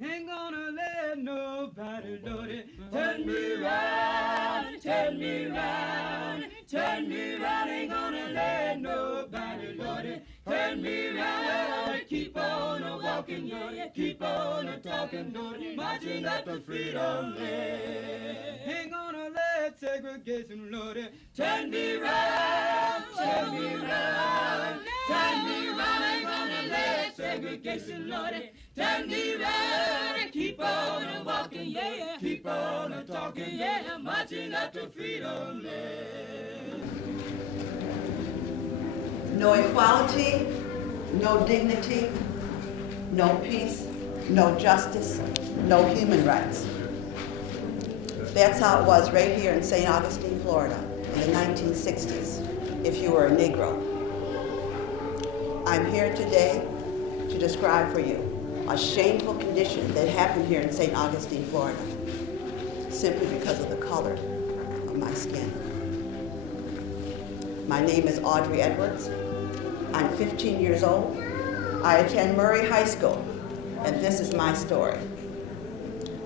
Ain't gonna let nobody load it. Turn me round, turn me round, turn me round. Ain't gonna let nobody load it. Turn me round, keep on a walking, yeah, keep on a talking, marching up to freedom land. Ain't gonna let segregation load it. Turn me round, turn me round, turn me round. Ain't gonna let segregation load it. Turn me round and keep on a walking, yeah, keep on a talking, yeah, marching up to freedom land. No equality, no dignity, no peace, no justice, no human rights. That's how it was right here in St. Augustine, Florida in the 1960s, if you were a Negro. I'm here today to describe for you a shameful condition that happened here in St. Augustine, Florida, simply because of the color of my skin. My name is Audrey Edwards. I'm 15 years old. I attend Murray High School, and this is my story.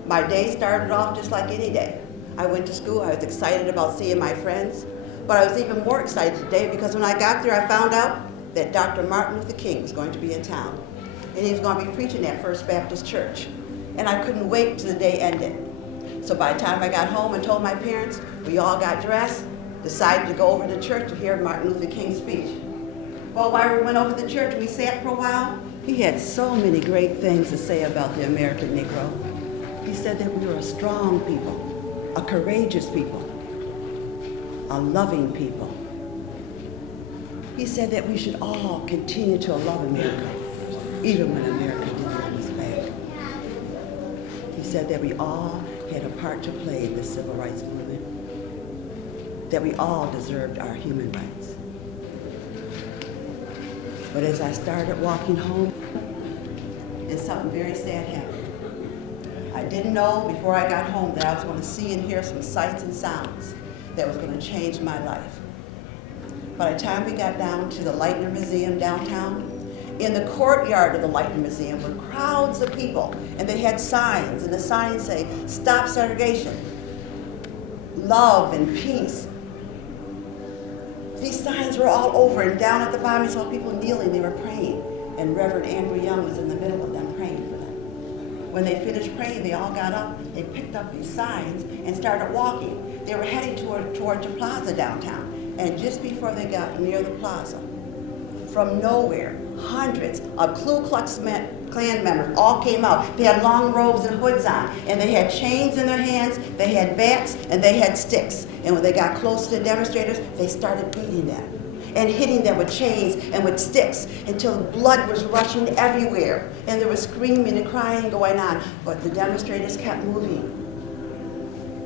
My day started off just like any day. I went to school, I was excited about seeing my friends, but I was even more excited today because when I got there, I found out that Dr. Martin Luther King was going to be in town, and he was going to be preaching at First Baptist Church, and I couldn't wait till the day ended. So by the time I got home and told my parents, we all got dressed, decided to go over to church to hear Martin Luther King's speech. Well, while we went over to church, we sat for a while. He had so many great things to say about the American Negro. He said that we were a strong people, a courageous people, a loving people. He said that we should all continue to love America, even when America didn't love us back. He said that we all had a part to play in the civil rights movement, that we all deserved our human rights. But as I started walking home, and something very sad happened. I didn't know before I got home that I was going to see and hear some sights and sounds that was going to change my life. By the time we got down to the Lightner Museum downtown, in the courtyard of the Lightner Museum were crowds of people, and they had signs, and the signs say, "Stop segregation, love and peace." These signs were all over, and down at the bottom, you saw people kneeling, they were praying. And Reverend Andrew Young was in the middle of them praying for them. When they finished praying, they all got up, they picked up these signs and started walking. They were heading toward the plaza downtown. And just before they got near the plaza, from nowhere, hundreds of Ku Klux Klan members all came out. They had long robes and hoods on, and they had chains in their hands, they had bats, and they had sticks. And when they got close to the demonstrators, they started beating them and hitting them with chains and with sticks until blood was rushing everywhere. And there was screaming and crying going on, but the demonstrators kept moving.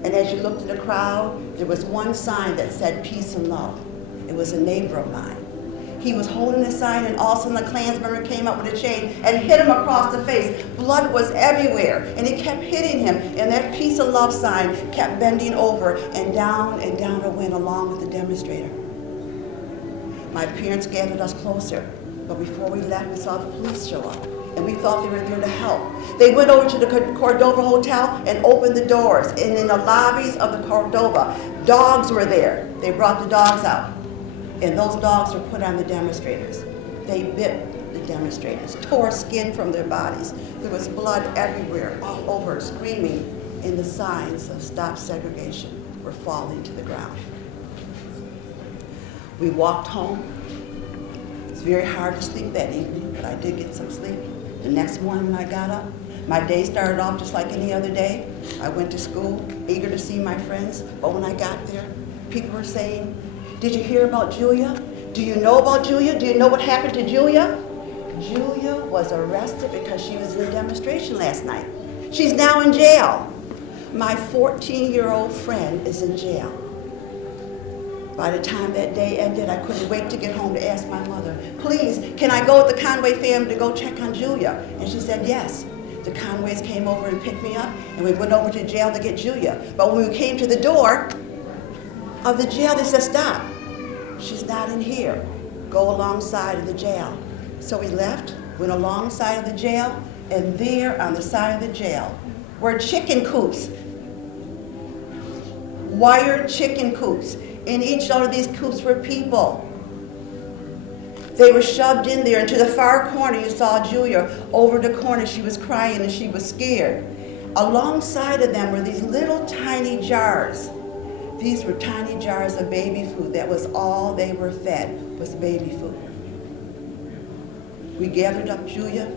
And as you looked at the crowd, there was one sign that said peace and love. It was a neighbor of mine. He was holding the sign, and all of a sudden the Klansman came up with a chain and hit him across the face. Blood was everywhere, and he kept hitting him, and that peace and love sign kept bending over, and down it went along with the demonstrator. My parents gathered us closer, but before we left, we saw the police show up, and we thought they were there to help. They went over to the Cordova Hotel and opened the doors, and in the lobbies of the Cordova, dogs were there. They brought the dogs out. And those dogs were put on the demonstrators. They bit the demonstrators, tore skin from their bodies. There was blood everywhere, all over, screaming, and the signs of stop segregation were falling to the ground. We walked home. It was very hard to sleep that evening, but I did get some sleep. The next morning when I got up, my day started off just like any other day. I went to school, eager to see my friends, but when I got there, people were saying, "Did you hear about Julia? Do you know about Julia? Do you know what happened to Julia?" Julia was arrested because she was in a demonstration last night. She's now in jail. My 14-year-old friend is in jail. By the time that day ended, I couldn't wait to get home to ask my mother, "Please, can I go with the Conway family to go check on Julia?" And she said yes. The Conways came over and picked me up, and we went over to jail to get Julia. But when we came to the door of the jail, they said, "Stop, she's not in here. Go alongside of the jail." So we left, went alongside of the jail, And there on the side of the jail were chicken coops, wired chicken coops. In each one of these coops were people. They were shoved in there. And to the far corner, you saw Julia. Over the corner, she was crying and she was scared. Alongside of them were these little tiny jars. These were tiny jars of baby food. That was all they were fed, was baby food. We gathered up Julia.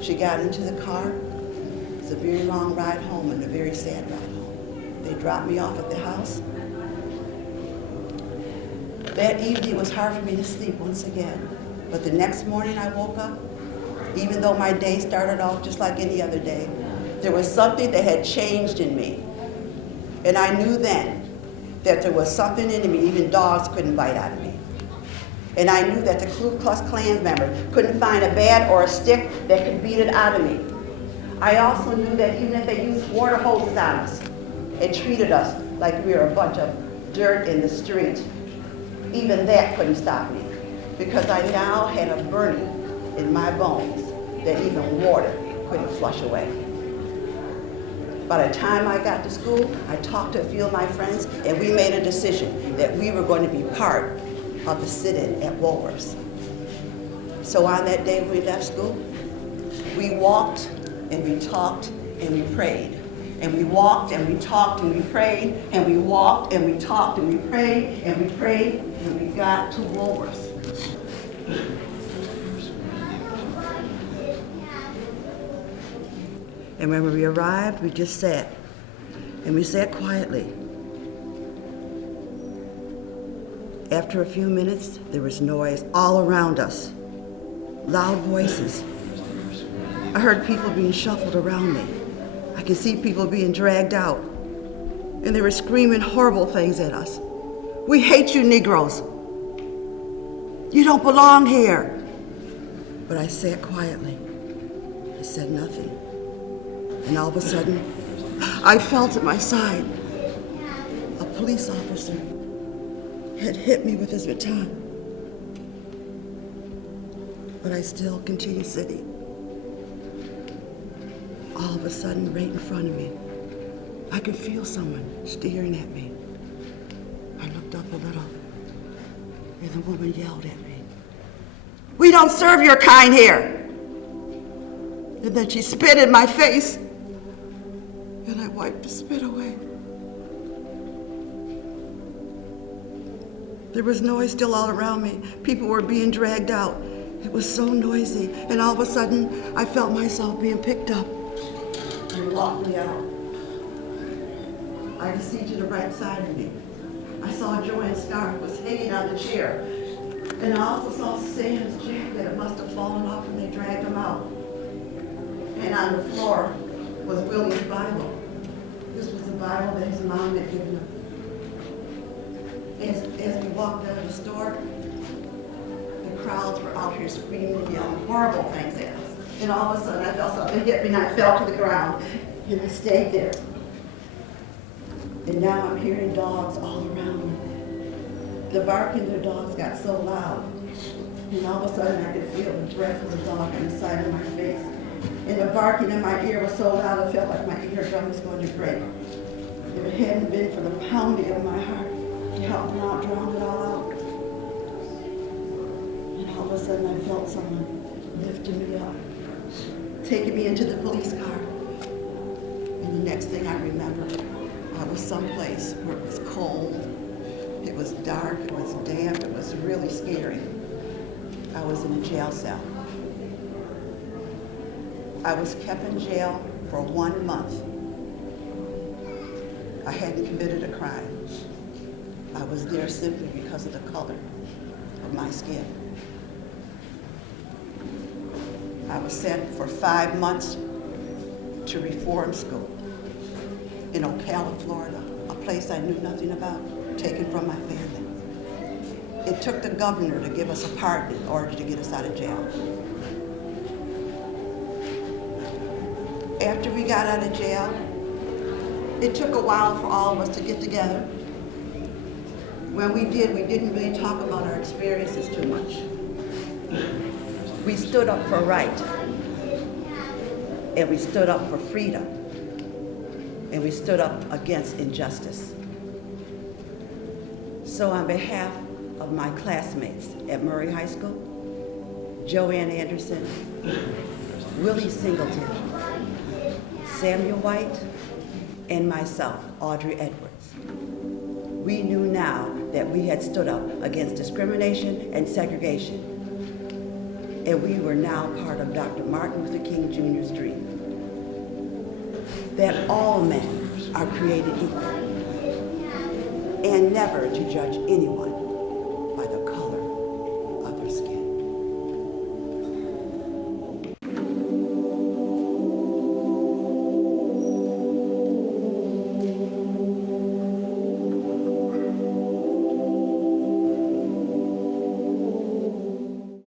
She got into the car. It was a very long ride home and a very sad ride home. They dropped me off at the house. That evening, it was hard for me to sleep once again. But the next morning I woke up, even though my day started off just like any other day, there was something that had changed in me. And I knew then that there was something in me, even dogs couldn't bite out of me. And I knew that the Ku Klux Klan member couldn't find a bat or a stick that could beat it out of me. I also knew that even if they used water hoses on us and treated us like we were a bunch of dirt in the street, even that couldn't stop me, because I now had a burning in my bones that even water couldn't flush away. By the time I got to school, I talked to a few of my friends, and we made a decision that we were going to be part of the sit-in at Woolworth. So on that day when we left school, we walked and we talked and we prayed. And we walked and we talked and we prayed, and we walked and we talked and we prayed and we prayed, and we got to Woolworth. And when we arrived, we just sat, and we sat quietly. After a few minutes, there was noise all around us, loud voices. I heard people being shuffled around me. I could see people being dragged out, and they were screaming horrible things at us. "We hate you, Negroes. You don't belong here." But I sat quietly. I said nothing. And all of a sudden, I felt at my side a police officer had hit me with his baton. But I still continued sitting. All of a sudden, right in front of me, I could feel someone staring at me. I looked up a little, and the woman yelled at me, "We don't serve your kind here!" And then she spit in my face, and I wiped the spit away. There was noise still all around me. People were being dragged out. It was so noisy, and all of a sudden, I felt myself being picked up. They walked me out. I could see to the right side of me. I saw Joanne's scarf was hanging on the chair. And I also saw Sam's jacket. It must have fallen off when they dragged him out. And on the floor was Willie's Bible. This was the Bible that his mom had given him. As we walked out of the store, the crowds were out here screaming and yelling horrible things at us. And all of a sudden I felt something hit me and I fell to the ground. And I stayed there. And now I'm hearing dogs all around me. The barking of the dogs got so loud. And all of a sudden I could feel the breath of the dog on the side of my face. And the barking in my ear was so loud I felt like my eardrum was going to break. If it hadn't been for the pounding of my heart, to help not drown it all out. And all of a sudden I felt someone lifting me up, taking me into the police car. And the next thing I remember, I was someplace where it was cold, it was dark, it was damp, it was really scary. I was in a jail cell. I was kept in jail for 1 month. I hadn't committed a crime. I was there simply because of the color of my skin. I was sent for 5 months to reform school in Ocala, Florida, a place I knew nothing about, taken from my family. It took the governor to give us a pardon in order to get us out of jail. After we got out of jail, it took a while for all of us to get together. When we did, we didn't really talk about our experiences too much. We stood up for right. and we stood up for freedom, and we stood up against injustice. So on behalf of my classmates at Murray High School, Joanne Anderson, Willie Singleton, Samuel White, and myself, Audrey Edwards, we knew now that we had stood up against discrimination and segregation, and we were now part of Dr. Martin Luther King Jr.'s dream, that all men are created equal and never to judge anyone